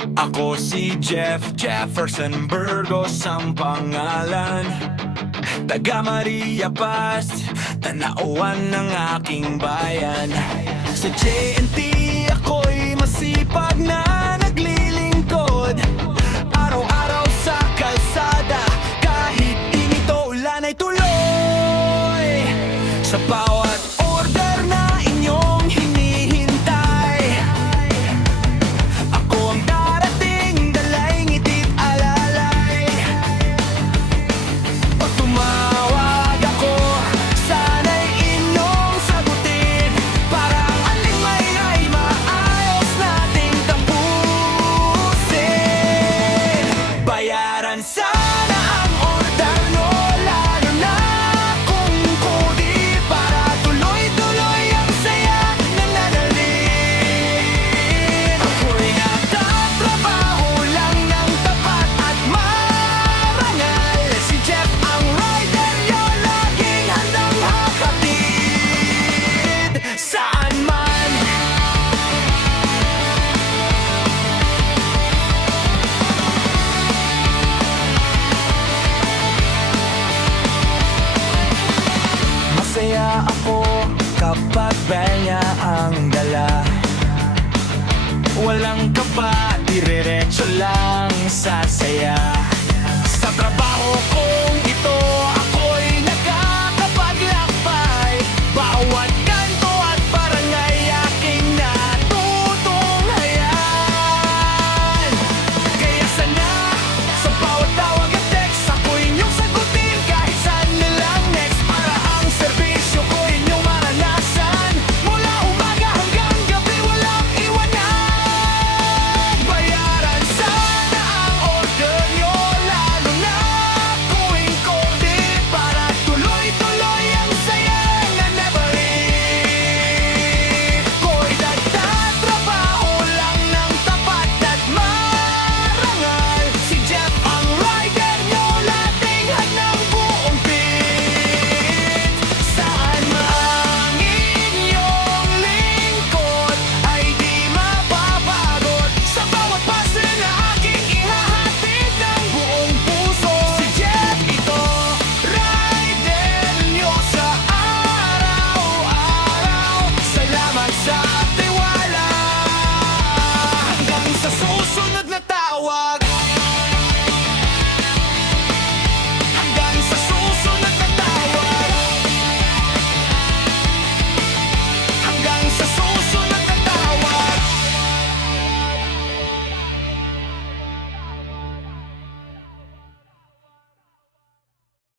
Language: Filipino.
Ako si Jefferson Burgos ang pangalan. Taga Maria Paz, Tanauan ng aking bayan. Sa JNT ako'y masipag na naglilingkod, araw-araw sa kalsada, kahit init o ulan ay tuloy. Sa bawat order na inyong hinihintay, ako ang darating, dalay ngiti't alalay. Pag tumawag ako, sana'y inyong sagutin, para ang alimay ay maayos nating tapusin. Bayaran sana ang order no, lalo na kung kodi, para tuloy-tuloy ang saya nananalin. Ako'y nagtatrabaho lang ng tapat at marangal. Si Jeff ang rider nyo, laging handang hakatid saan man. Masaya ako kapag benya ang dala. Walang kaba, diretso lang sa saya. Sa trabaho ko